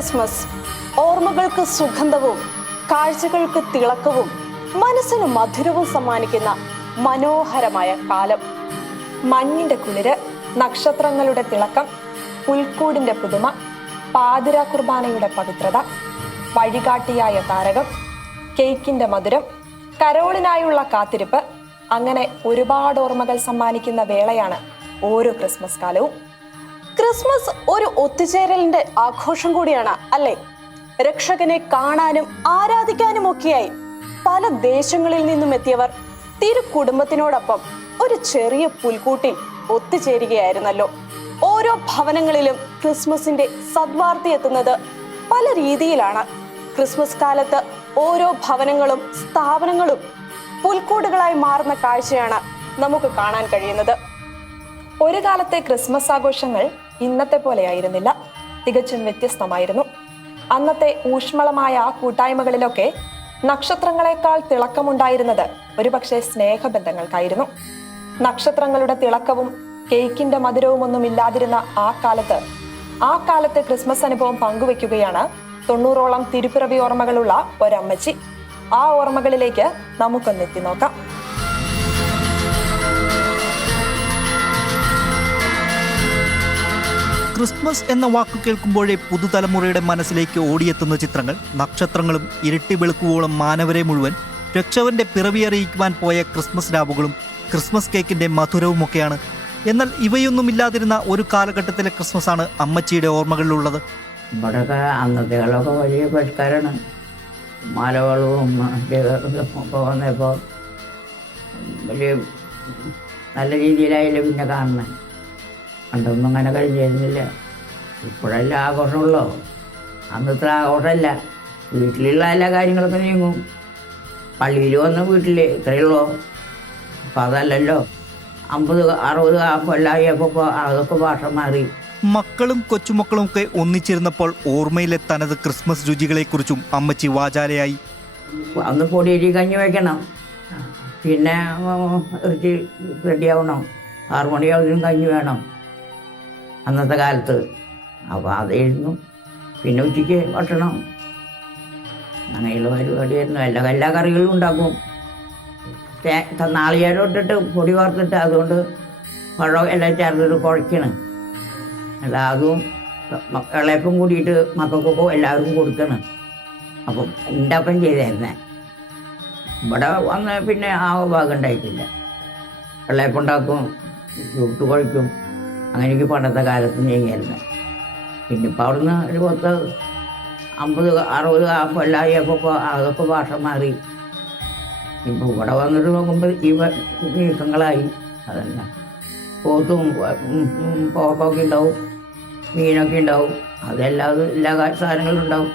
Christmas. ഓർമ്മകൾക്ക് സുഗന്ധവും കാഴ്ചകൾക്ക് തിളക്കവും മനസ്സിന് മധുരവും സമ്മാനിക്കുന്ന മനോഹരമായ കാലം. മഞ്ഞിന്റെ കുളിര് നക്ഷത്രങ്ങളുടെ തിളക്കം പുൽക്കൂടിന്റെ പുതുമ പാതിര കുർബാനയുടെ പവിത്രത വഴികാട്ടിയായ താരകം കേക്കിന്റെ മധുരം കരോളിനായുള്ള കാത്തിരിപ്പ് അങ്ങനെ ഒരുപാട് ഓർമ്മകൾ സമ്മാനിക്കുന്ന വേളയാണ് ഓരോ ക്രിസ്മസ് കാലവും. ക്രിസ്മസ് ഒരു ഒത്തുചേരലിന്റെ ആഘോഷം കൂടിയാണ് അല്ലേ? രക്ഷകനെ കാണാനും ആരാധിക്കാനും ഒക്കെയായി പല ദേശങ്ങളിൽ നിന്നും എത്തിയവർ തിരു കുടുംബത്തിനോടൊപ്പം ഒരു ചെറിയ പുൽക്കൂട്ടിൽ ഒത്തുചേരുകയായിരുന്നല്ലോ. ഓരോ ഭവനങ്ങളിലും ക്രിസ്മസിന്റെ സദ്വാർത്തി എത്തുന്നത് പല രീതിയിലാണ്. ക്രിസ്മസ് കാലത്ത് ഓരോ ഭവനങ്ങളും സ്ഥാപനങ്ങളും പുൽക്കൂടുകളായി മാറുന്ന കാഴ്ചയാണ് നമുക്ക് കാണാൻ കഴിയുന്നത്. ഒരു കാലത്തെ ക്രിസ്മസ് ആഘോഷങ്ങൾ ഇന്നത്തെ പോലെയായിരുന്നില്ല. തികച്ചും വ്യത്യസ്തമായിരുന്നു. അന്നത്തെ ഊഷ്മളമായ ആ കൂട്ടായ്മകളിലൊക്കെ നക്ഷത്രങ്ങളെക്കാൾ തിളക്കമുണ്ടായിരുന്നത് ഒരുപക്ഷെ സ്നേഹബന്ധങ്ങൾക്കായിരുന്നു. നക്ഷത്രങ്ങളുടെ തിളക്കവും കേക്കിന്റെ മധുരവും ഒന്നും ഇല്ലാതിരുന്ന ആ കാലത്ത് ആ കാലത്തെ ക്രിസ്മസ് അനുഭവം പങ്കുവെക്കുകയാണ് തൊണ്ണൂറോളം തിരുപ്പിറവി ഓർമ്മകളുള്ള ഒരമ്മച്ചി. ആ ഓർമ്മകളിലേക്ക് നമുക്കൊന്നെത്തി നോക്കാം. ക്രിസ്മസ് എന്ന വാക്ക് കേൾക്കുമ്പോഴേ പുതുതലമുറയുടെ മനസ്സിലേക്ക് ഓടിയെത്തുന്ന ചിത്രങ്ങൾ നക്ഷത്രങ്ങളും ഇരട്ടി വെളുക്കുവോളം മാനവരെ മുഴുവൻ രക്ഷവന്റെ പിറവി അറിയിക്കുവാൻ പോയ ക്രിസ്മസ് രാവുകളും ക്രിസ്മസ് കേക്കിന്റെ മധുരവുമൊക്കെയാണ്. എന്നാൽ ഇവയൊന്നുമില്ലാതിരുന്ന ഒരു കാലഘട്ടത്തിലെ ക്രിസ്മസ് ആണ് അമ്മച്ചിയുടെ ഓർമ്മകളിലുള്ളത്. വലിയ വലിയ നല്ല രീതിയിലായാലും പിന്നെ കാണുന്നത്. പണ്ടൊന്നും അങ്ങനെ കഴിഞ്ഞിരുന്നില്ല ഇപ്പോഴല്ല ആഘോഷമുള്ളോ? അന്നത്തെ ആഘോഷമല്ല. വീട്ടിലുള്ള എല്ലാ കാര്യങ്ങളൊക്കെ നീങ്ങും. പള്ളിയിൽ വന്ന വീട്ടിൽ ഇത്രയുള്ളൂ? അപ്പം അതല്ലല്ലോ. അമ്പത് അറുപത് കൊല്ലായപ്പോൾ അതൊക്കെ ഭാഷ മാറി. മക്കളും കൊച്ചുമക്കളും ഒക്കെ ഒന്നിച്ചിരുന്നപ്പോൾ ഓർമ്മയിലെ തനത് ക്രിസ്മസ് രുചികളെക്കുറിച്ചും അമ്മച്ചി വാചാലയായി. അന്ന് പൊടിയരി കഞ്ഞി വയ്ക്കണം പിന്നെ റെഡിയാവണം. ആറുമണിയാവുന്നതിനും കഞ്ഞി വേണം. അന്നത്തെ കാലത്ത്. അപ്പോൾ അതായിരുന്നു പിന്നെ ഉച്ചയ്ക്ക് ഭക്ഷണം. അങ്ങനെയുള്ള പരിപാടിയായിരുന്നു. എല്ലാ എല്ലാ കറികളും ഉണ്ടാക്കും. നാളികേരം ഇട്ടിട്ട് പൊടി വറുത്തിട്ട് അതുകൊണ്ട് പഴം എല്ലാം ചേർത്തിട്ട് കുഴയ്ക്കണം. അല്ല അതും ഇളയപ്പം കൂടിയിട്ട് മക്കൾക്കൊക്കെ എല്ലാവർക്കും കൊടുക്കണം. അപ്പം എന്റെ അപ്പം ചെയ്തായിരുന്നേ ഇവിടെ വന്ന് പിന്നെ ആ ഭാഗം ഉണ്ടായിട്ടില്ല. വെള്ളയപ്പം ഉണ്ടാക്കും ചുട്ട് കുഴക്കും അങ്ങനെയൊക്കെ പണ്ടത്തെ കാലത്ത് നീങ്ങിയിരുന്നു പിന്നെ ഇപ്പം അവിടുന്ന് ഒരു പത്ത് അമ്പത് അറുപത് കൊല്ലായപ്പോൾ അതൊക്കെ ഭാഷ മാറി. ഇപ്പം ഇവിടെ വന്നിട്ട് നോക്കുമ്പോൾ ഈ നീക്കങ്ങളായി. അതന്നെ. പോത്തും പോക്കൊക്കെ ഉണ്ടാവും. മീനൊക്കെ ഉണ്ടാവും. അതെല്ലാതെ എല്ലാ സാധനങ്ങളും ഉണ്ടാവും.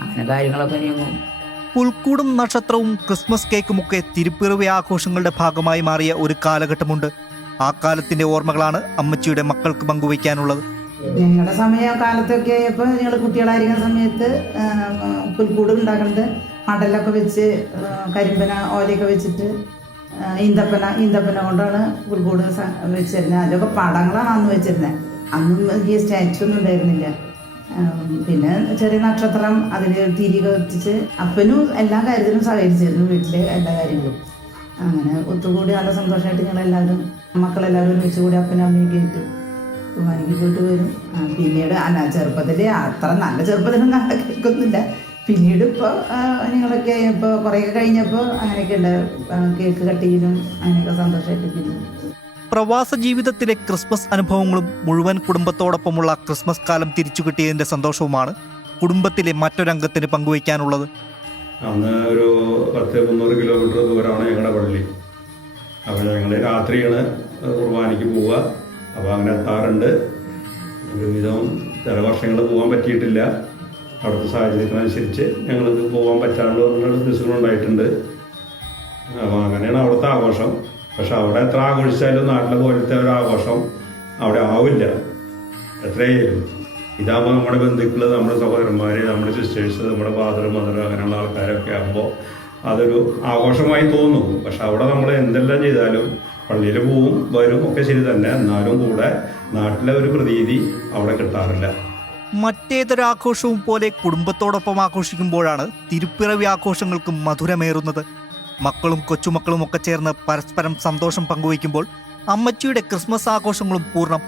അങ്ങനെ കാര്യങ്ങളൊക്കെ നീങ്ങും. പുൽക്കൂടും നക്ഷത്രവും ക്രിസ്മസ് കേക്കുമൊക്കെ തിരുപ്പിറവി ആഘോഷങ്ങളുടെ ഭാഗമായി മാറിയ ഒരു കാലഘട്ടമുണ്ട്. ആ കാലത്തിന്റെ ഓർമ്മകളാണ് അമ്മച്ചിയുടെ മക്കൾക്ക് പങ്കുവയ്ക്കാനുള്ളത്. ഞങ്ങളുടെ സമയ കാലത്തൊക്കെ ആയപ്പോൾ ഞങ്ങൾ കുട്ടികളായിരിക്കുന്ന സമയത്ത് പുൽക്കൂട് ഉണ്ടാക്കുന്നത് മടലൊക്കെ വെച്ച് കരിമ്പന ഓലയൊക്കെ വെച്ചിട്ട് ഈന്തപ്പന ഈന്തപ്പന കൊണ്ടാണ് പുൽക്കൂട് വെച്ചിരുന്നത്. അതിലൊക്കെ പടങ്ങളാണ് അന്ന് വെച്ചിരുന്നത്. അന്നും ഈ സ്റ്റാച്ചു ഒന്നും ഉണ്ടായിരുന്നില്ല. പിന്നെ ചെറിയ നക്ഷത്രം അതിൽ തിരി കത്തിച്ച് അപ്പനും എല്ലാ കാര്യത്തിനും സഹകരിച്ചിരുന്നു വീട്ടിലെ എല്ലാ കാര്യങ്ങളും. അങ്ങനെ ഒത്തുകൂടി നല്ല സന്തോഷമായിട്ട് ഞങ്ങളെല്ലാവരും മക്കളെല്ലാവരും ഒരുമിച്ച് കൂടി അപ്പനും അമ്മയൊക്കെ ആയിട്ട് കുർബാനയ്ക്ക് പോയിട്ട് വരും. പിന്നീട് അല്ല ചെറുപ്പത്തിൽ അത്ര നല്ല ചെറുപ്പത്തിലൊന്നും അങ്ങനെ കേൾക്കൊന്നുമില്ല പിന്നീട് ഇപ്പോൾ നിങ്ങളൊക്കെ ഇപ്പോൾ കുറേയൊക്കെ കഴിഞ്ഞപ്പോൾ അങ്ങനെയൊക്കെ ഉണ്ട്. കേക്ക് കട്ട് ചെയ്യലും അങ്ങനെയൊക്കെ സന്തോഷമായിട്ട് പിന്നെ പ്രവാസ ജീവിതത്തിലെ ക്രിസ്മസ് അനുഭവങ്ങളും മുഴുവൻ കുടുംബത്തോടൊപ്പമുള്ള ക്രിസ്മസ് കാലം തിരിച്ചു കിട്ടിയതിന്റെ സന്തോഷവുമാണ് കുടുംബത്തിലെ മറ്റൊരംഗത്തിന് പങ്കുവയ്ക്കാനുള്ളത്. അന്ന് ഒരു പത്ത് മുന്നൂറ് കിലോമീറ്റർ ദൂരമാണ് ഞങ്ങളുടെ പള്ളി. അപ്പോൾ ഞങ്ങൾ രാത്രിയാണ് കുർബാനയ്ക്ക് പോവുക. അപ്പോൾ അങ്ങനെ എത്താറുണ്ട്. ഒരുവിധം ചില വർഷങ്ങൾ പോകാൻ പറ്റിയിട്ടില്ല. അവിടുത്തെ സാഹചര്യത്തിനനുസരിച്ച് ഞങ്ങൾക്ക് പോകാൻ പറ്റാണ്ട് പറഞ്ഞ ദിവസങ്ങളുണ്ടായിട്ടുണ്ട് അപ്പോൾ അങ്ങനെയാണ് അവിടുത്തെ ആഘോഷം. പക്ഷെ അവിടെ എത്ര ആഘോഷിച്ചാലും നാട്ടിലെ പോലത്തെ ഒരു ആഘോഷം അവിടെ ആവില്ല. എത്രയായാലും ഇതാകുമ്പോൾ നമ്മുടെ ബന്ധുക്കൾ നമ്മുടെ സഹോദരന്മാർ നമ്മുടെ സിസ്റ്റേഴ്സ് നമ്മുടെ ഫാദർ മദർ അങ്ങനെയുള്ള ആൾക്കാരൊക്കെ ആകുമ്പോൾ അതൊരു ആഘോഷമായി തോന്നുന്നു. പക്ഷെ അവിടെ നമ്മൾ എന്തെല്ലാം ചെയ്താലും പള്ളിയിൽ പോവും വരും ഒക്കെ ശരി തന്നെ. എന്നാലും കൂടെ നാട്ടിലെ ഒരു പ്രതീതി അവിടെ കിട്ടാറില്ല. മറ്റേതൊരു ആഘോഷവും പോലെ കുടുംബത്തോടൊപ്പം ആഘോഷിക്കുമ്പോഴാണ് തിരുപ്പിറവി ആഘോഷങ്ങൾക്ക് മധുരമേറുന്നത്. മക്കളും കൊച്ചുമക്കളും ഒക്കെ ചേർന്ന് പരസ്പരം സന്തോഷം പങ്കുവയ്ക്കുമ്പോൾ അമ്മച്ചിയുടെ ക്രിസ്മസ് ആഘോഷങ്ങളും പൂർണം.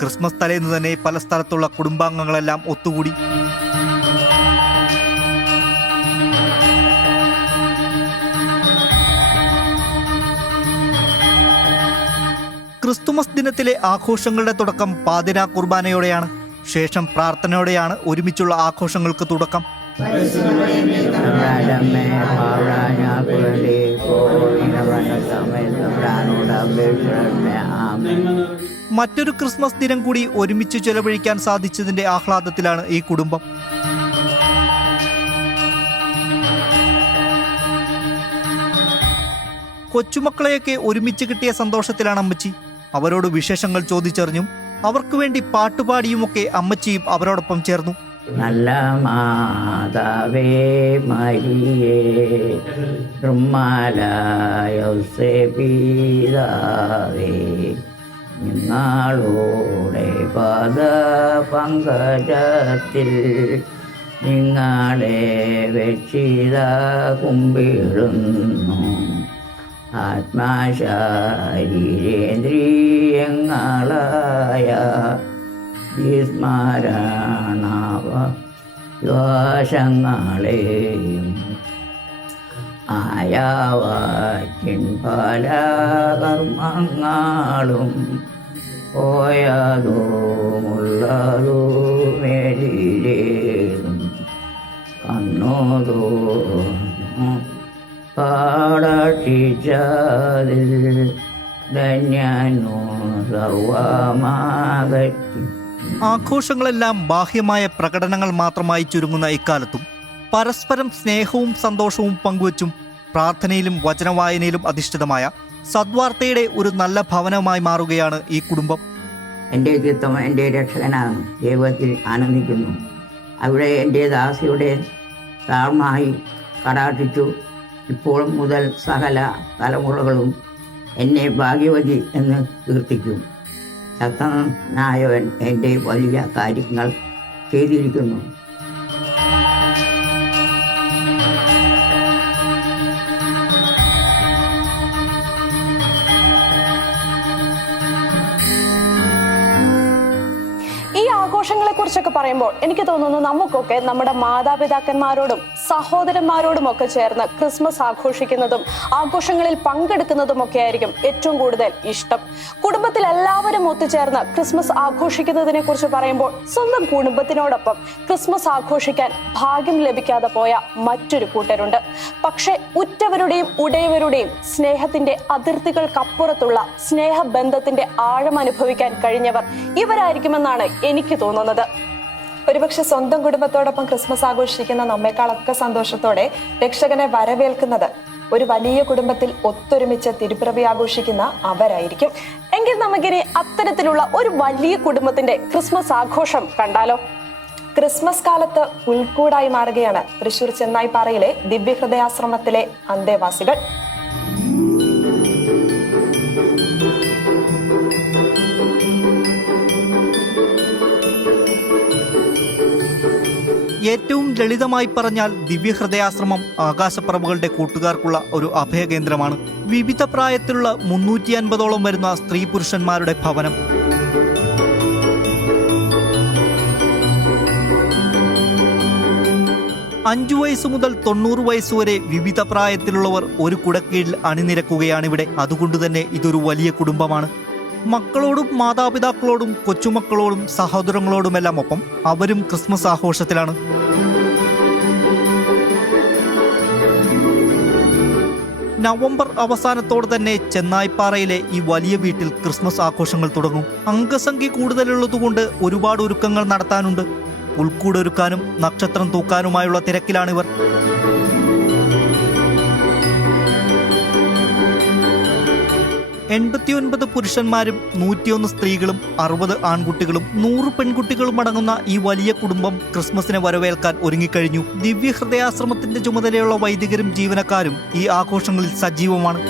ക്രിസ്മസ് തലേന്ന് തന്നെ പല സ്ഥലത്തുള്ള കുടുംബാംഗങ്ങളെല്ലാം ഒത്തുകൂടി. ക്രിസ്തുമസ് ദിനത്തിലെ ആഘോഷങ്ങളുടെ തുടക്കം പാതിരാ കുർബാനയോടെയാണ്. ശേഷം പ്രാർത്ഥനയോടെയാണ് ഒരുമിച്ചുള്ള ആഘോഷങ്ങൾക്ക് തുടക്കം. മറ്റൊരു ക്രിസ്മസ് ദിനം കൂടി ഒരുമിച്ച് ചെലവഴിക്കാൻ സാധിച്ചതിന്റെ ആഹ്ലാദത്തിലാണ് ഈ കുടുംബം. കൊച്ചുമക്കളെയൊക്കെ ഒരുമിച്ച് കിട്ടിയ സന്തോഷത്തിലാണ് അമ്മച്ചി. അവരോട് വിശേഷങ്ങൾ ചോദിച്ചറിഞ്ഞും അവർക്ക് വേണ്ടി പാട്ടുപാടിയുമൊക്കെ അമ്മച്ചിയും അവരോടൊപ്പം ചേർന്നു. നല്ല മാതാവേ മരിയേ പീതാവേ നിങ്ങളുടെ പദ പങ്കജത്തിൽ നിങ്ങളെ വെച്ചിത കുമ്പിടുന്നു. ആത്മാശരീരേന്ദ്രിയങ്ങളായ വിസ്മരണവ ദോഷങ്ങളെയും ആയാവാറ്റിൻ പല കർമ്മങ്ങളും പോയതുമുള്ളതുമേലിലേതും കണ്ണോതോ ധന്യനു സർവമാകറ്റി ആഘോഷങ്ങളെല്ലാം ബാഹ്യമായ പ്രകടനങ്ങൾ മാത്രമായി ചുരുങ്ങുന്ന ഇക്കാലത്തും പരസ്പരം സ്നേഹവും സന്തോഷവും പങ്കുവച്ചും പ്രാർത്ഥനയിലും വചനവായനയിലും അധിഷ്ഠിതമായ സദ്വാർത്തയുടെ ഒരു നല്ല ഭവനമായി മാറുകയാണ് ഈ കുടുംബം. എന്റെ ചിത്തം എന്റെ രക്ഷകനാണ്. ദൈവത്തിൽ ആനന്ദിക്കുന്നു. അവിടെ എന്റെ ദാസിയുടെ താഴ്മായി കടാട്ടിച്ചു ഇപ്പോൾ മുതൽ സകല തലമുറകളും എന്നെ ഭാഗ്യവതി എന്ന് കീർത്തിക്കും. ശക്തനായവൻ എന്റെ വലിയ കാര്യങ്ങൾ ചെയ്തിരിക്കുന്നു. ആഘോഷങ്ങളെ കുറിച്ചൊക്കെ പറയുമ്പോൾ എനിക്ക് തോന്നുന്നു നമുക്കൊക്കെ നമ്മുടെ മാതാപിതാക്കന്മാരോടും സഹോദരന്മാരോടും ഒക്കെ ചേർന്ന് ക്രിസ്മസ് ആഘോഷിക്കുന്നതും ആഘോഷങ്ങളിൽ പങ്കെടുക്കുന്നതും ഒക്കെ ആയിരിക്കും ഏറ്റവും കൂടുതൽ ഇഷ്ടം. കുടുംബത്തിൽ എല്ലാവരും ഒത്തുചേർന്ന് ക്രിസ്മസ് ആഘോഷിക്കുന്നതിനെ കുറിച്ച് പറയുമ്പോൾ സ്വന്തം കുടുംബത്തിനോടൊപ്പം ക്രിസ്മസ് ആഘോഷിക്കാൻ ഭാഗ്യം ലഭിക്കാതെ പോയ മറ്റൊരു കൂട്ടരുണ്ട്. പക്ഷെ ഉറ്റവരുടെയും ഉടയവരുടെയും സ്നേഹത്തിന്റെ അതിർത്തികൾക്കപ്പുറത്തുള്ള സ്നേഹബന്ധത്തിന്റെ ആഴം അനുഭവിക്കാൻ കഴിഞ്ഞവർ ഇവരായിരിക്കുമെന്നാണ് എനിക്ക് തോന്നുന്നത്. ഒരുപക്ഷെ സ്വന്തം കുടുംബത്തോടൊപ്പം ക്രിസ്മസ് ആഘോഷിക്കുന്ന നമ്മെക്കാളൊക്കെ സന്തോഷത്തോടെ രക്ഷകനെ വരവേൽക്കുന്നത് ഒരു വലിയ കുടുംബത്തിൽ ഒത്തൊരുമിച്ച് തിരുപ്പിറവി ആഘോഷിക്കുന്ന അവരായിരിക്കും. എങ്കിൽ നമുക്കിനി അത്തരത്തിലുള്ള ഒരു വലിയ കുടുംബത്തിന്റെ ക്രിസ്മസ് ആഘോഷം കണ്ടാലോ? ക്രിസ്മസ് കാലത്ത് ഉൾക്കൂടായി മാറുകയാണ് തൃശൂർ ചെന്നായിപ്പാറയിലെ ദിവ്യഹൃദയാശ്രമത്തിലെ അന്തേവാസികൾ. ഏറ്റവും ലളിതമായി പറഞ്ഞാൽ ദിവ്യഹൃദയാശ്രമം ആകാശപ്രഭകളുടെ കൂട്ടുകാർക്കുള്ള ഒരു അഭയകേന്ദ്രമാണ്. വിവിധ പ്രായത്തിലുള്ള മുന്നൂറ്റി അൻപതോളം വരുന്ന സ്ത്രീ പുരുഷന്മാരുടെ ഭവനം. അഞ്ചു വയസ്സ് മുതൽ തൊണ്ണൂറ് വയസ്സ് വരെ വിവിധ പ്രായത്തിലുള്ളവർ ഒരു കുടക്കീഴിൽ അണിനിരക്കുകയാണിവിടെ. അതുകൊണ്ട് തന്നെ ഇതൊരു വലിയ കുടുംബമാണ്. മക്കളോടും മാതാപിതാക്കളോടും കൊച്ചുമക്കളോടും സഹോദരങ്ങളോടുമെല്ലാം ഒപ്പം അവരും ക്രിസ്മസ് ആഘോഷത്തിലാണ്. നവംബർ അവസാനത്തോടെ തന്നെ ചെന്നായിപ്പാറയിലെ ഈ വലിയ വീട്ടിൽ ക്രിസ്മസ് ആഘോഷങ്ങൾ തുടങ്ങും. അംഗസംഖ്യ കൂടുതലുള്ളതുകൊണ്ട് ഒരുപാട് ഒരുക്കങ്ങൾ നടത്താനുണ്ട്. ഉൾക്കൂടൊരുക്കാനും നക്ഷത്രം തൂക്കാനുമായുള്ള തിരക്കിലാണിവർ. എൺപത്തിയൊൻപത് പുരുഷന്മാരും നൂറ്റിയൊന്ന് സ്ത്രീകളും അറുപത് ആൺകുട്ടികളും നൂറ് പെൺകുട്ടികളും അടങ്ങുന്ന ഈ വലിയ കുടുംബം ക്രിസ്മസിനെ വരവേൽക്കാൻ ഒരുങ്ങിക്കഴിഞ്ഞു. ദിവ്യഹൃദയാശ്രമത്തിന്റെ ചുമതലയുള്ള വൈദികരും ജീവനക്കാരും ഈ ആഘോഷങ്ങളിൽ സജീവമാണ്.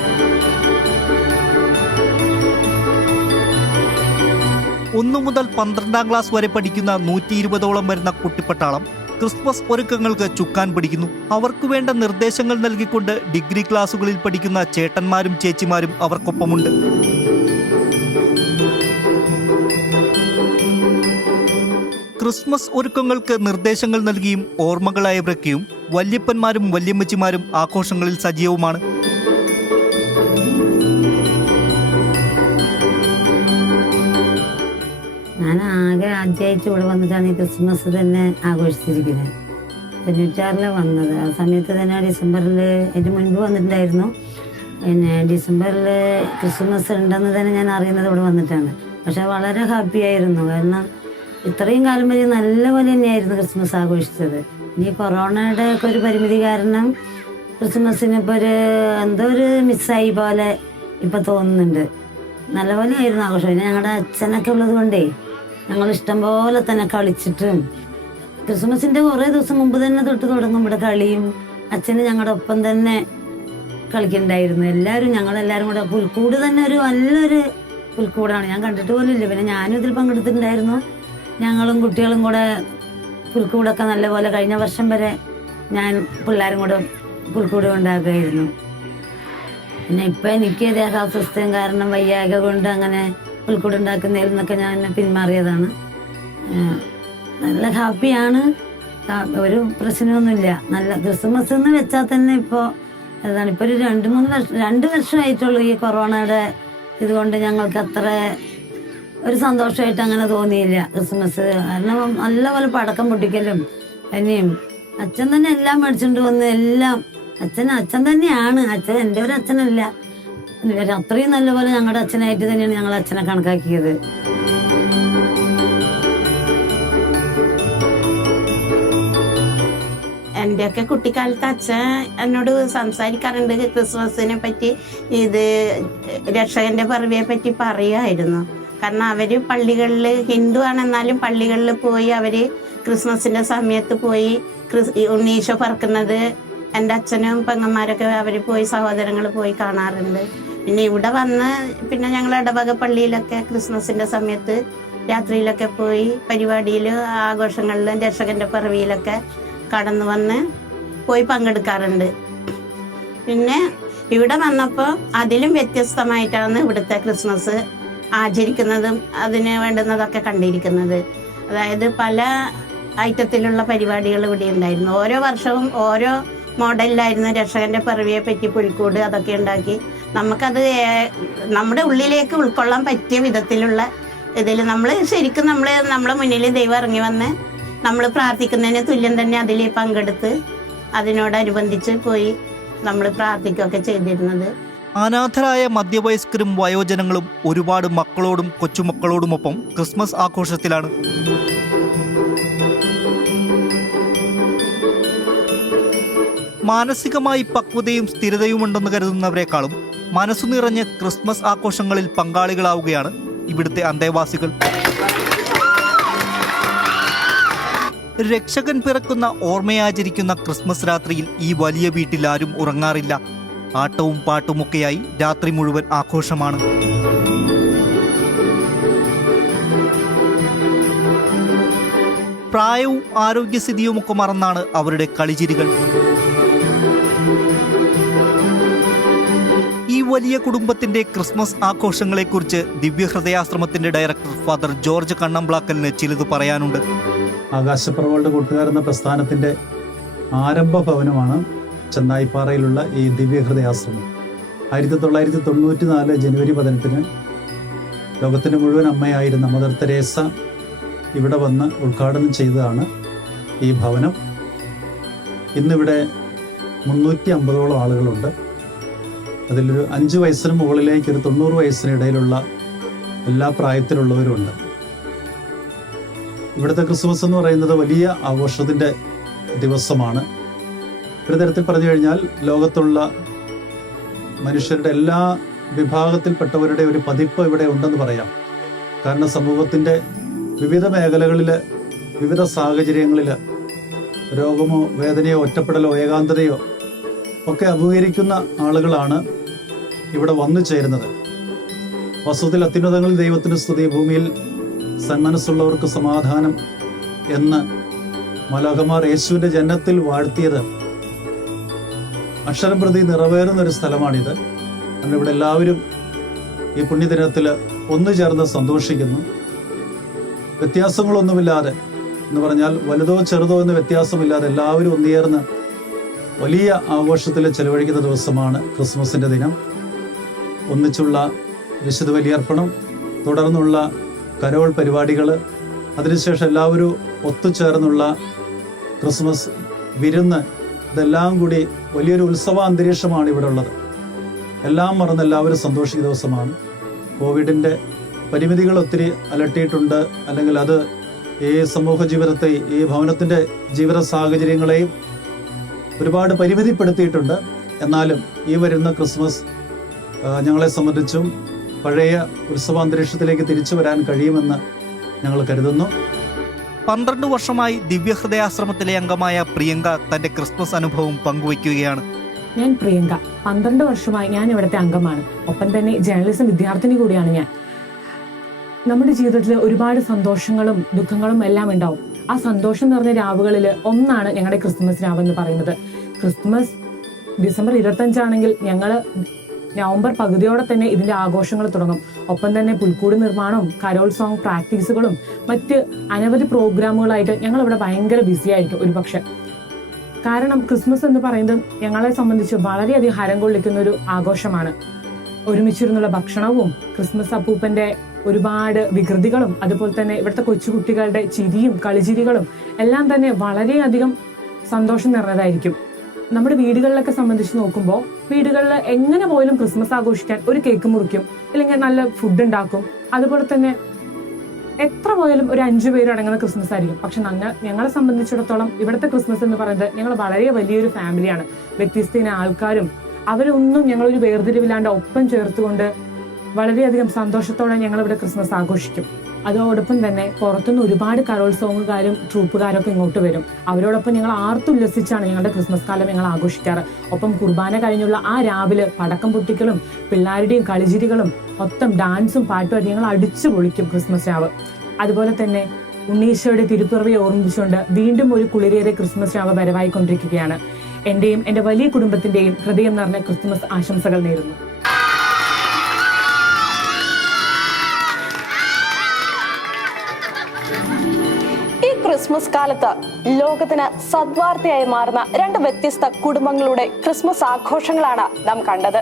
ഒന്നു മുതൽ പന്ത്രണ്ടാം ക്ലാസ് വരെ പഠിക്കുന്ന നൂറ്റി ഇരുപതോളം വരുന്ന കുട്ടിപ്പട്ടാളം ക്രിസ്മസ് ഒരുക്കങ്ങൾക്ക് ചുക്കാൻ പിടിക്കുന്നു. അവർക്ക് വേണ്ട നിർദ്ദേശങ്ങൾ നൽകിക്കൊണ്ട് ഡിഗ്രി ക്ലാസുകളിൽ പഠിക്കുന്ന ചേട്ടന്മാരും ചേച്ചിമാരും അവർക്കൊപ്പമുണ്ട്. ക്രിസ്മസ് ഒരുക്കങ്ങൾക്ക് നിർദ്ദേശങ്ങൾ നൽകിയും ഓർമ്മകളായവരൊക്കെയും വല്യപ്പന്മാരും വല്യമ്മച്ചിമാരും ആഘോഷങ്ങളിൽ സജീവമാണ് ഞാൻ ആകെ ആദ്യമായിട്ട് ഇവിടെ വന്നിട്ടാണ് ഈ ക്രിസ്മസ് തന്നെ ആഘോഷിച്ചിരിക്കുന്നത്. തൊണ്ണൂറ്റാറിലാണ് വന്നത്. ആ സമയത്ത് തന്നെ ഡിസംബറിൽ അതിന് മുൻപ് വന്നിട്ടുണ്ടായിരുന്നു. പിന്നെ ഡിസംബറിൽ ക്രിസ്മസ് ഉണ്ടെന്ന് തന്നെ ഞാൻ അറിയുന്നത് ഇവിടെ വന്നിട്ടാണ്. പക്ഷെ വളരെ ഹാപ്പി ആയിരുന്നു. കാരണം ഇത്രയും കാലം വരെ നല്ല പോലെ തന്നെയായിരുന്നു ക്രിസ്മസ് ആഘോഷിച്ചത്. ഇനി കൊറോണയുടെ ഒക്കെ ഒരു പരിമിതി കാരണം ക്രിസ്മസിന് ഇപ്പോൾ ഒരു എന്തോ ഒരു മിസ്സായി പോലെ ഇപ്പം തോന്നുന്നുണ്ട്. നല്ലപോലെ ആയിരുന്നു ആഘോഷം. പിന്നെ ഞങ്ങളുടെ അച്ഛനൊക്കെ ഉള്ളത് കൊണ്ടേ ഞങ്ങൾ ഇഷ്ടം പോലെ തന്നെ കളിച്ചിട്ടും ക്രിസ്മസിന്റെ കുറേ ദിവസം മുമ്പ് തന്നെ തൊട്ട് തുടങ്ങും ഇവിടെ കളിയും. അച്ഛന് ഞങ്ങളുടെ ഒപ്പം തന്നെ കളിക്കണ്ടായിരുന്നു. എല്ലാവരും ഞങ്ങളെല്ലാവരും കൂടെ പുൽക്കൂട് തന്നെ ഒരു നല്ലൊരു പുൽക്കൂടാണ്. ഞാൻ കണ്ടിട്ട് പോലും ഇല്ല പിന്നെ ഞാനും ഇതിൽ പങ്കെടുത്തിട്ടുണ്ടായിരുന്നു. ഞങ്ങളും കുട്ടികളും കൂടെ പുൽക്കൂടൊക്കെ നല്ലപോലെ കഴിഞ്ഞ വർഷം വരെ ഞാൻ പിള്ളേരും കൂടെ പുൽക്കൂട് ഉണ്ടാക്കുമായിരുന്നു പിന്നെ ഇപ്പം എനിക്ക് ദേഹാസ്വസ്ഥയും കാരണം വയ്യായ്ക കൊണ്ട് അങ്ങനെ പുൽക്കൂട് ഉണ്ടാക്കുന്നതിൽ നിന്നൊക്കെ ഞാൻ പിന്മാറിയതാണ്. നല്ല ഹാപ്പിയാണ്. ഒരു പ്രശ്നമൊന്നുമില്ല. നല്ല ക്രിസ്മസ് എന്ന് വെച്ചാൽ തന്നെ ഇപ്പോൾ അതാണ് ഇപ്പോൾ ഒരു രണ്ട് മൂന്ന് വർഷം രണ്ട് വർഷമായിട്ടുള്ളൂ ഈ കൊറോണയുടെ ഇതുകൊണ്ട് ഞങ്ങൾക്ക് അത്ര ഒരു സന്തോഷമായിട്ട് അങ്ങനെ തോന്നിയില്ല ക്രിസ്മസ്. കാരണം നല്ലപോലെ പടക്കം പൊട്ടിക്കലും തന്നെയും അച്ഛൻ തന്നെ എല്ലാം മേടിച്ചുകൊണ്ട് വന്ന് എല്ലാം അച്ഛൻ അച്ഛൻ തന്നെയാണ്. അച്ഛൻ എന്റെ ഒരു അച്ഛനല്ല. ഇവർ അത്രയും നല്ലപോലെ ഞങ്ങളുടെ അച്ഛനായിട്ട് തന്നെയാണ് ഞങ്ങൾ അച്ഛനെ കണക്കാക്കിയത്. എന്റെയൊക്കെ കുട്ടിക്കാലത്ത് അച്ഛൻ എന്നോട് സംസാരിക്കാറുണ്ട് ക്രിസ്മസിനെ പറ്റി. ഇത് രക്ഷകന്റെ പറവിയെ പറ്റി പറയുമായിരുന്നു കാരണം അവർ പള്ളികളിൽ ഹിന്ദു ആണെന്നാലും പള്ളികളിൽ പോയി അവർ ക്രിസ്മസിന്റെ സമയത്ത് പോയി ഉണ്ണീശോ പറക്കുന്നത് എന്റെ അച്ഛനും പെങ്ങന്മാരൊക്കെ അവർ പോയി സഹോദരങ്ങൾ പോയി കാണാറുണ്ട്. പിന്നെ ഇവിടെ വന്ന് പിന്നെ ഞങ്ങൾ ഇടവക പള്ളിയിലൊക്കെ ക്രിസ്മസിന്റെ സമയത്ത് രാത്രിയിലൊക്കെ പോയി പരിപാടിയിൽ ആഘോഷങ്ങളിലും രക്ഷകന്റെ പിറവിയിലൊക്കെ കടന്നു വന്ന് പോയി പങ്കെടുക്കാറുണ്ട്. പിന്നെ ഇവിടെ വന്നപ്പോൾ അതിലും വ്യത്യസ്തമായിട്ടാണ് ഇവിടുത്തെ ക്രിസ്മസ് ആചരിക്കുന്നതും അതിന് വേണ്ടുന്നതൊക്കെ കണ്ടിരിക്കുന്നത്. അതായത് പല ഐറ്റത്തിലുള്ള പരിപാടികൾ ഇവിടെ ഉണ്ടായിരുന്നു. ഓരോ വർഷവും ഓരോ മോഡലിലായിരുന്നു രക്ഷകന്റെ പിറവിയെ പറ്റി പുൽക്കൂട് അതൊക്കെ ഉണ്ടാക്കി നമുക്കത് നമ്മുടെ ഉള്ളിലേക്ക് ഉൾക്കൊള്ളാൻ പറ്റിയ വിധത്തിലുള്ള ഇതിൽ നമ്മൾ ശരിക്കും നമ്മൾ നമ്മളെ മുന്നിൽ ദൈവം ഇറങ്ങി വന്ന് നമ്മൾ പ്രാർത്ഥിക്കുന്നതിന് തുല്യം തന്നെ അതിൽ പങ്കെടുത്ത് അതിനോടനുബന്ധിച്ച് പോയി നമ്മൾ പ്രാർത്ഥിക്കുകയൊക്കെ ചെയ്തിരുന്നത്. അനാഥരായ മധ്യവയസ്കരും വയോജനങ്ങളും ഒരുപാട് മക്കളോടും കൊച്ചുമക്കളോടുമൊപ്പം ക്രിസ്മസ് ആഘോഷത്തിലാണ്. മാനസികമായി പക്വതയും സ്ഥിരതയുമുണ്ടെന്ന് കരുതുന്നവരെക്കാളും മനസ്സു നിറഞ്ഞ് ക്രിസ്മസ് ആഘോഷങ്ങളിൽ പങ്കാളികളാവുകയാണ് ഇവിടുത്തെ അന്തേവാസികൾ. രക്ഷകൻ പിറക്കുന്ന ഓർമ്മയാചരിക്കുന്ന ക്രിസ്മസ് രാത്രിയിൽ ഈ വലിയ വീട്ടിൽ ആരും ഉറങ്ങാറില്ല. ആട്ടവും പാട്ടുമൊക്കെയായി രാത്രി മുഴുവൻ ആഘോഷമാണ്. പ്രായവും ആരോഗ്യസ്ഥിതിയുമൊക്കെ മറന്നാണ് അവരുടെ കളിചിരികൾ. വലിയ കുടുംബത്തിന്റെ ക്രിസ്മസ് ആഘോഷങ്ങളെക്കുറിച്ച് ദിവ്യഹൃദയാശ്രമത്തിന്റെ ഡയറക്ടർ ഫാദർ ജോർജ് കണ്ണംബ്ലാക്കലിന് ചിലത് പറയാനുണ്ട്. ആകാശപ്രവളുടെ കൂട്ടുകാരെന്ന പ്രസ്ഥാനത്തിന്റെ ആരംഭ ഭവനമാണ് ചെന്നായിപ്പാറയിലുള്ള ഈ ദിവ്യഹൃദയാശ്രമം. ആയിരത്തി തൊള്ളായിരത്തി തൊണ്ണൂറ്റി നാല് ജനുവരി പതിനെട്ടിന് ലോകത്തിന്റെ മുഴുവൻ അമ്മയായിരുന്ന മദർ തെരേസ ഇവിടെ വന്ന് ഉദ്ഘാടനം ചെയ്തതാണ് ഈ ഭവനം. ഇന്നിവിടെ മുന്നൂറ്റി അമ്പതോളം ആളുകളുണ്ട്. അതിലൊരു അഞ്ച് വയസ്സിന് മുകളിലേക്ക് ഒരു തൊണ്ണൂറ് വയസ്സിനിടയിലുള്ള എല്ലാ പ്രായത്തിലുള്ളവരുമുണ്ട്. ഇവിടുത്തെ ക്രിസ്മസ് എന്ന് പറയുന്നത് വലിയ ആഘോഷത്തിന്റെ ദിവസമാണ്. ഒരു തരത്തിൽ പറഞ്ഞു കഴിഞ്ഞാൽ ലോകത്തുള്ള മനുഷ്യരുടെ എല്ലാ വിഭാഗത്തിൽപ്പെട്ടവരുടെ ഒരു പതിപ്പ് ഇവിടെ ഉണ്ടെന്ന് പറയാം. കാരണം സമൂഹത്തിന്റെ വിവിധ മേഖലകളിൽ വിവിധ സാഹചര്യങ്ങളിൽ രോഗമോ വേദനയോ ഒറ്റപ്പെടലോ ഏകാന്തതയോ ഒക്കെ അഭിമുഖീകരിക്കുന്ന ആളുകളാണ് ഇവിടെ വന്നു ചേരുന്നത്. വസ്തുത്തിൽ അത്യുന്നതങ്ങളിൽ ദൈവത്തിന് സ്തുതി ഭൂമിയിൽ സന്മനസ്സുള്ളവർക്ക് സമാധാനം എന്ന് മലോകമാർ യേശുവിന്റെ ജനത്തിൽ വാഴ്ത്തിയത് അക്ഷരം പ്രതി നിറവേറുന്ന ഒരു സ്ഥലമാണിത്. ഇവിടെ എല്ലാവരും ഈ പുണ്യദിനത്തിൽ ഒന്നു ചേർന്ന് സന്തോഷിക്കുന്നു. വ്യത്യാസങ്ങളൊന്നുമില്ലാതെ എന്ന് പറഞ്ഞാൽ വലുതോ ചെറുതോ എന്ന് വ്യത്യാസമില്ലാതെ എല്ലാവരും ഒന്നുചേർന്ന് വലിയ ആഘോഷത്തിൽ ചെലവഴിക്കുന്ന ദിവസമാണ് ക്രിസ്മസിന്റെ ദിനം. ഒന്നിച്ചുള്ള വിശുദ്ധ ബലിയർപ്പണം തുടർന്നുള്ള കരോൾ പരിപാടികൾ അതിനുശേഷം എല്ലാവരും ഒത്തുചേർന്നുള്ള ക്രിസ്മസ് വിരുന്ന് ഇതെല്ലാം കൂടി വലിയൊരു ഉത്സവ അന്തരീക്ഷമാണ് ഇവിടെ ഉള്ളത്. എല്ലാം മറന്ന് എല്ലാവരും സന്തോഷിക്കുന്ന ദിവസമാണ്. കോവിഡിന്റെ പരിമിതികൾ ഒത്തിരി അലട്ടിയിട്ടുണ്ട്. അല്ലെങ്കിൽ അത് ഈ സമൂഹ ജീവിതത്തെ ഈ ഭവനത്തിന്റെ ജീവിത സാഹചര്യങ്ങളെയും ഒരുപാട് പരിമിതിപ്പെടുത്തിയിട്ടുണ്ട്. എന്നാലും ഈ വരുന്ന ക്രിസ്മസ് ഞങ്ങളെ സംബന്ധിച്ചും പഴയ ഉത്സവാന്തരീക്ഷത്തിലേക്ക് തിരിച്ചു വരാൻ കഴിയുമെന്ന് ഞങ്ങൾ കരുതുന്നു. പന്ത്രണ്ട് വർഷമായി ദിവ്യഹൃദയാശ്രമത്തിലെ അംഗമായ പ്രിയങ്ക തന്റെ ക്രിസ്മസ് അനുഭവം പങ്കുവയ്ക്കുകയാണ്. ഞാൻ പ്രിയങ്ക. പന്ത്രണ്ട് വർഷമായി ഞാൻ ഇവിടുത്തെ അംഗമാണ്. ഒപ്പം തന്നെ ജേർണലിസം വിദ്യാർത്ഥിനി കൂടിയാണ് ഞാൻ. നമ്മുടെ ജീവിതത്തിൽ ഒരുപാട് സന്തോഷങ്ങളും ദുഃഖങ്ങളും എല്ലാം ഉണ്ടാവും. ആ സന്തോഷം നിറഞ്ഞ രാവുകളിൽ ഒന്നാണ് ഞങ്ങളുടെ ക്രിസ്മസ് രാവ് എന്ന് പറയുന്നത്. ക്രിസ്മസ് ഡിസംബർ ഇരുപത്തഞ്ചാണെങ്കിൽ ഞങ്ങൾ നവംബർ പകുതിയോടെ തന്നെ ഇതിന്റെ ആഘോഷങ്ങൾ തുടങ്ങും. ഒപ്പം തന്നെ പുൽക്കൂട് നിർമ്മാണവും കരോൾ സോങ് പ്രാക്ടീസുകളും മറ്റ് അനവധി പ്രോഗ്രാമുകളായിട്ട് ഞങ്ങൾ ഇവിടെ ഭയങ്കര ബിസി ആയിരിക്കും ഒരു പക്ഷെ. കാരണം ക്രിസ്മസ് എന്ന് പറയുന്നത് ഞങ്ങളെ സംബന്ധിച്ച് വളരെയധികം ഹരം കൊള്ളിക്കുന്ന ഒരു ആഘോഷമാണ്. ഒരുമിച്ചിരുന്നുള്ള ഭക്ഷണവും ക്രിസ്മസ് അപ്പൂപ്പന്റെ ഒരുപാട് വികൃതികളും അതുപോലെ തന്നെ ഇവിടുത്തെ കൊച്ചുകുട്ടികളുടെ ചിരിയും കളിചിരികളും എല്ലാം തന്നെ വളരെയധികം സന്തോഷം നിറഞ്ഞതായിരിക്കും. നമ്മുടെ വീടുകളിലൊക്കെ സംബന്ധിച്ച് നോക്കുമ്പോൾ വീടുകളിൽ എങ്ങനെ പോലും ക്രിസ്മസ് ആഘോഷിക്കാൻ ഒരു കേക്ക് മുറിക്കും അല്ലെങ്കിൽ നല്ല ഫുഡ് ഉണ്ടാക്കും. അതുപോലെ തന്നെ എത്ര പോയാലും ഒരു അഞ്ചു പേര് അടങ്ങുന്ന ക്രിസ്മസ് ആയിരിക്കും. പക്ഷെ ഞങ്ങൾ ഞങ്ങളെ സംബന്ധിച്ചിടത്തോളം ഇവിടുത്തെ ക്രിസ്മസ് എന്ന് പറയുന്നത് ഞങ്ങൾ വളരെ വലിയൊരു ഫാമിലിയാണ് വ്യത്യസ്തയിന ആൾക്കാരും അവരൊന്നും ഞങ്ങളൊരു വേർതിരിവില്ലാണ്ട് ഒപ്പം ചേർത്തുകൊണ്ട് വളരെയധികം സന്തോഷത്തോടെ ഞങ്ങൾ ഇവിടെ ക്രിസ്മസ് ആഘോഷിക്കും. അതോടൊപ്പം തന്നെ പുറത്തുനിന്ന് ഒരുപാട് കലോത്സവക്കാരും ട്രൂപ്പുകാരും ഒക്കെ ഇങ്ങോട്ട് വരും. അവരോടൊപ്പം ഞങ്ങൾ ആർത്തുല്ലസിച്ചാണ് ഞങ്ങളുടെ ക്രിസ്മസ് കാലം ഞങ്ങൾ ആഘോഷിക്കാറ്. ഒപ്പം കുർബാന കഴിഞ്ഞുള്ള ആ രാവിലെ പടക്കം പൊട്ടിക്കലും പിള്ളേരുടെയും കളിചിരികളും മൊത്തം ഡാൻസും പാട്ടുമായിട്ട് ഞങ്ങൾ അടിച്ചു പൊളിക്കും ക്രിസ്മസ് രാവ്. അതുപോലെ തന്നെ ഉണ്ണീശോയുടെ തിരുപ്പിറവിയെ ഓർമ്മിച്ചുകൊണ്ട് വീണ്ടും ഒരു കുളിരേറെ ക്രിസ്മസ് രാവ് വരവായിക്കൊണ്ടിരിക്കുകയാണ്. എന്റെയും എന്റെ വലിയ കുടുംബത്തിന്റെയും ഹൃദയം നിറഞ്ഞ ക്രിസ്മസ് ആശംസകൾ നേരുന്നു. ക്രിസ്മസ് കാലത്ത് ലോകത്തിന് സദ്വാർത്തയായി മാറുന്ന രണ്ട് വ്യത്യസ്ത കുടുംബങ്ങളുടെ ക്രിസ്മസ് ആഘോഷങ്ങളാണ് നാം കണ്ടത്.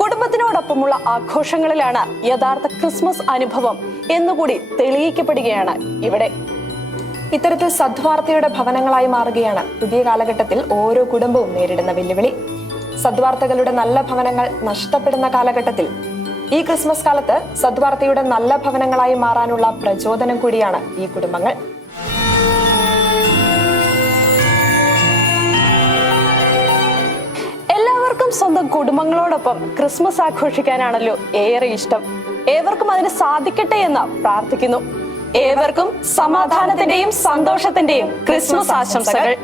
കുടുംബത്തിനോടൊപ്പമുള്ള ആഘോഷങ്ങളിലാണ് യഥാർത്ഥ ക്രിസ്മസ് അനുഭവം എന്നുകൂടി തെളിയിക്കപ്പെടുകയാണ് ഇവിടെ. ഇത്തരത്തിൽ സദ്വാർത്തയുടെ ഭവനങ്ങളായി മാറുകയാണ് പുതിയ കാലഘട്ടത്തിൽ ഓരോ കുടുംബവും നേരിടുന്ന വെല്ലുവിളി. സദ്വാർത്തകളുടെ നല്ല ഭവനങ്ങൾ നഷ്ടപ്പെടുന്ന കാലഘട്ടത്തിൽ ഈ ക്രിസ്മസ് കാലത്ത് സദ്വാർത്തയുടെ നല്ല ഭവനങ്ങളായി മാറാനുള്ള പ്രചോദനം കൂടിയാണ് ഈ കുടുംബങ്ങൾ. സ്വന്തം കുടുംബങ്ങളോടൊപ്പം ക്രിസ്മസ് ആഘോഷിക്കാനാണല്ലോ ഏറെ ഇഷ്ടം. ഏവർക്കും അതിന് സാധിക്കട്ടെ എന്ന് പ്രാർത്ഥിക്കുന്നു. ഏവർക്കും സമാധാനത്തിന്റെയും സന്തോഷത്തിന്റെയും ക്രിസ്മസ് ആശംസകൾ.